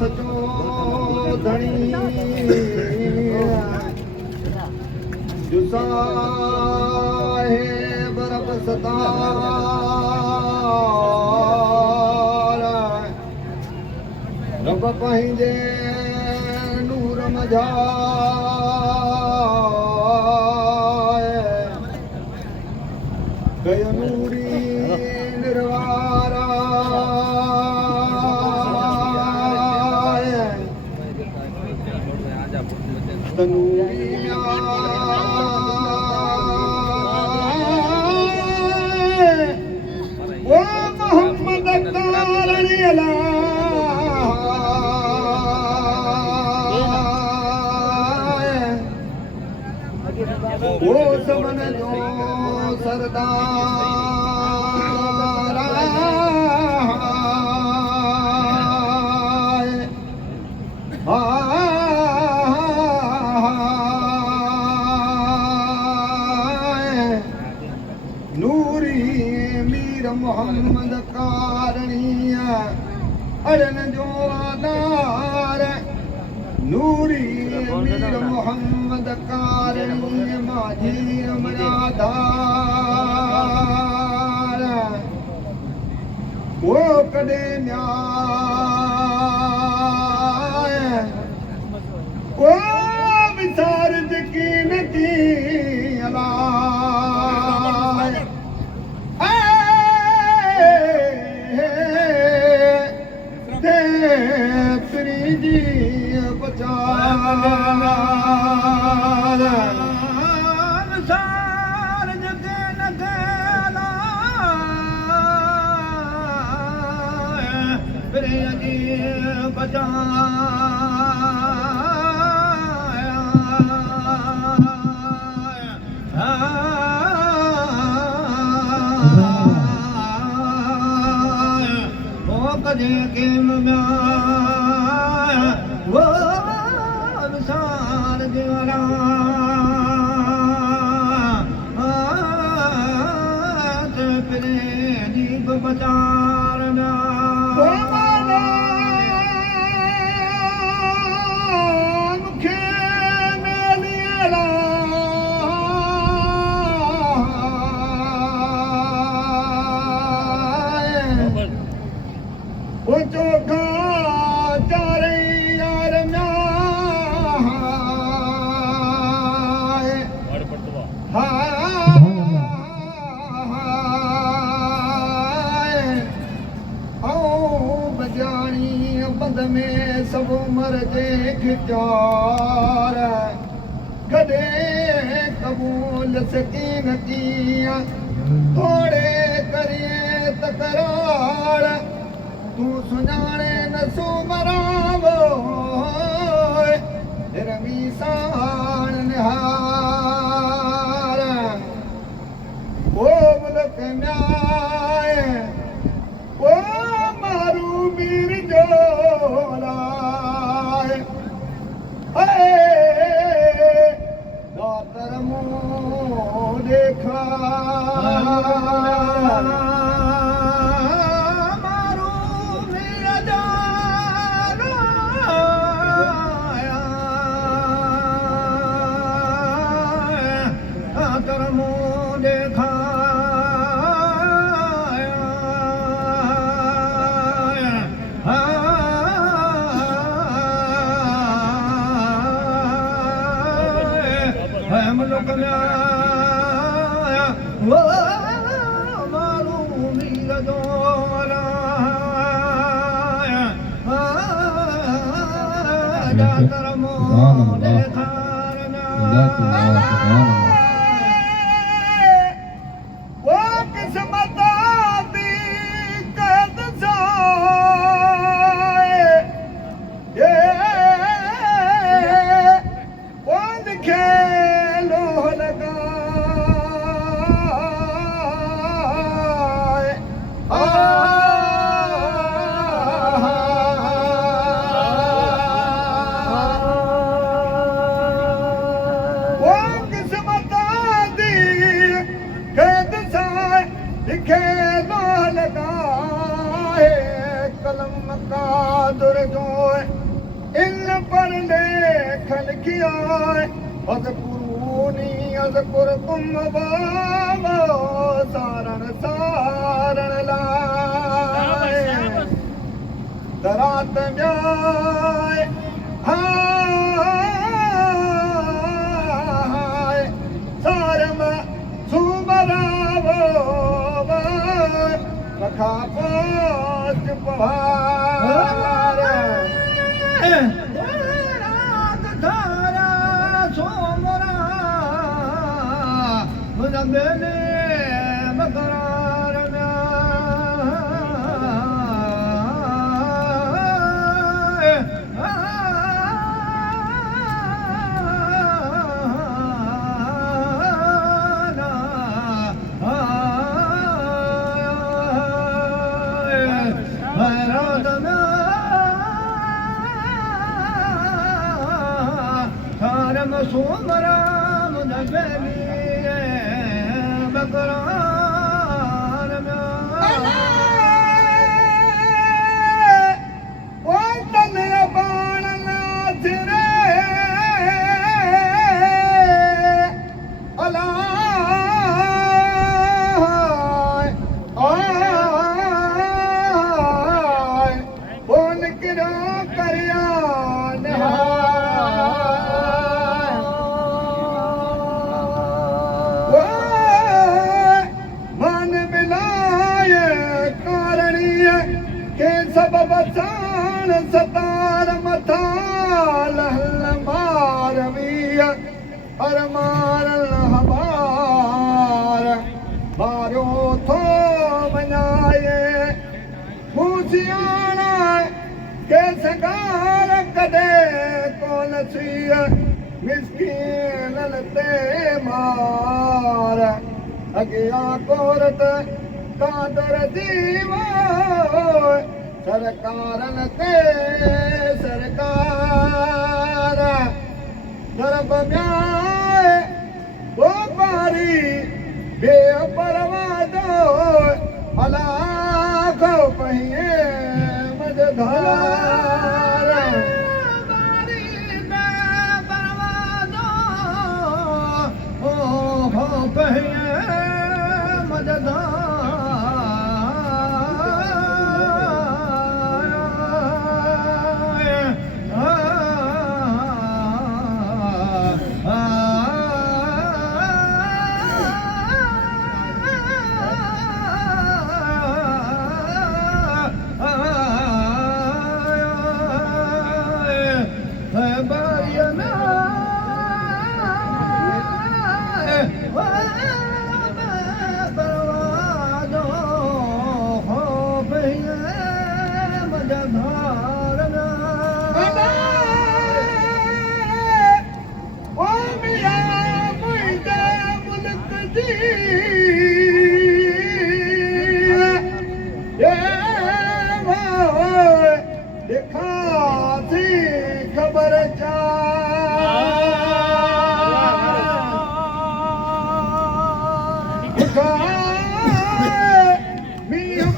सचो धनी जुसा है बरफ सतार रब पंहिंजे नूर मझाए कयो नूरी निर्वारा तनूरी वो मोहम्मद कारणी अला वो समन जो सरदार नूरी मीर मोहम्मद कारणीय अड़न जो आधार नूरी मीर मोहम्मद कारणीय माझी अमराधार वो कदे न्याय वो विचार की नदी अला जी बचाना सार जगे न गला फिर जी बचा कजे केम वो अनुसार देवरा फिरे जीव बचारना मुखे मेलियला वो चोखा चारे यार बजानी बंद में सब मर जे खिचार कदे कबूल सकीन किया थोड़े करिए तकरार तू सुञाणे न सुमरावो रमी साण निहार ओ मुल्क न्याय ओ मारू मीर जोलाए दातर मुँह देखा हम लोग वो मारू मीर दोला जाकर मोले खारना वो किस्मत दी कद जाए ये वो लिखे लगा लिखिया अज़कुरूनी अज़कुरकुम बाबो सारण सारण लाए दरात जाए हाय सारम सुमरावो रखा पोच पहाड़ रात धारा सोमरा मुझे मकरार सोमराम नगरी बकरार वो तन बाण नाथ रे अला वो निकरा करिया सबब साण सतार मथा लहल मारवीय पर मारल हमार मारो थो बनाए मूसियाना के सगार कदे कोन सीय मिस्कीन ते मार अगिया कोरत कादर दीवा सरकारन ते सरकार दरब म्याए वो पारी बेपरवादो अलाखो पहिए मजधार पारी बेपरवादो हो पहिए मजधार खबर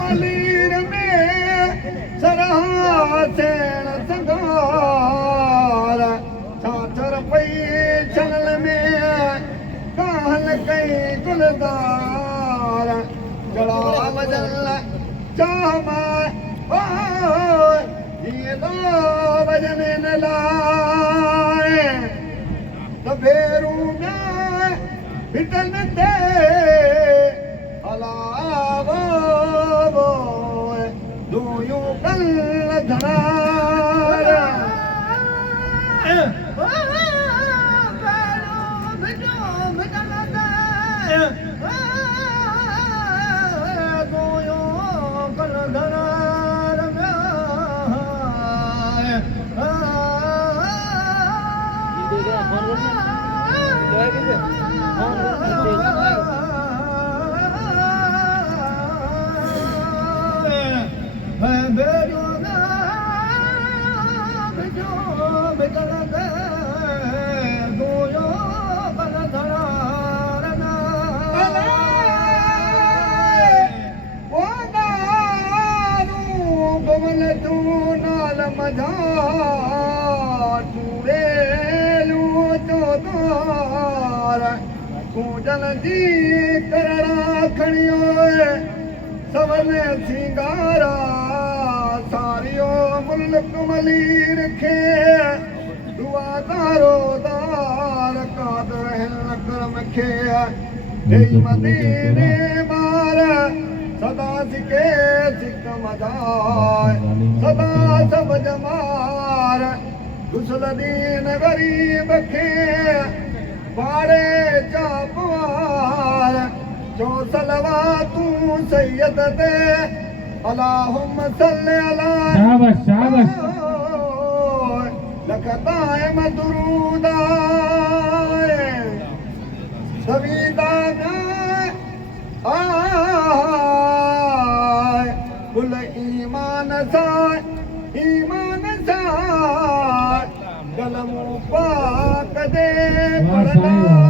मलीर में सराहन संगार छाछर पई छल में कहल कई गुलदार जड़ा वजल चाम ये दो वजन न लाए तबेरू में बिटन दे अलावो दूयू कल धनार दूयू कल धनार मजा टूरे दिल जी करणा खणियो सवने सिंगारा सारियो मुल्क मली रखे दुआदारो दार कादर करम खे देई मदीने मार सदा सिके सिक मदाय सदा सब जमार दुसल दीन गरीब खे बाड़े चापवार जो सलवा तू सैयद दे अल्लाहुम्मा सल्ली अला शाबाश शाबाश लखताए मदरूदा सवीदा आय कुल ईमान सा कलमों पाक दे पढ़ना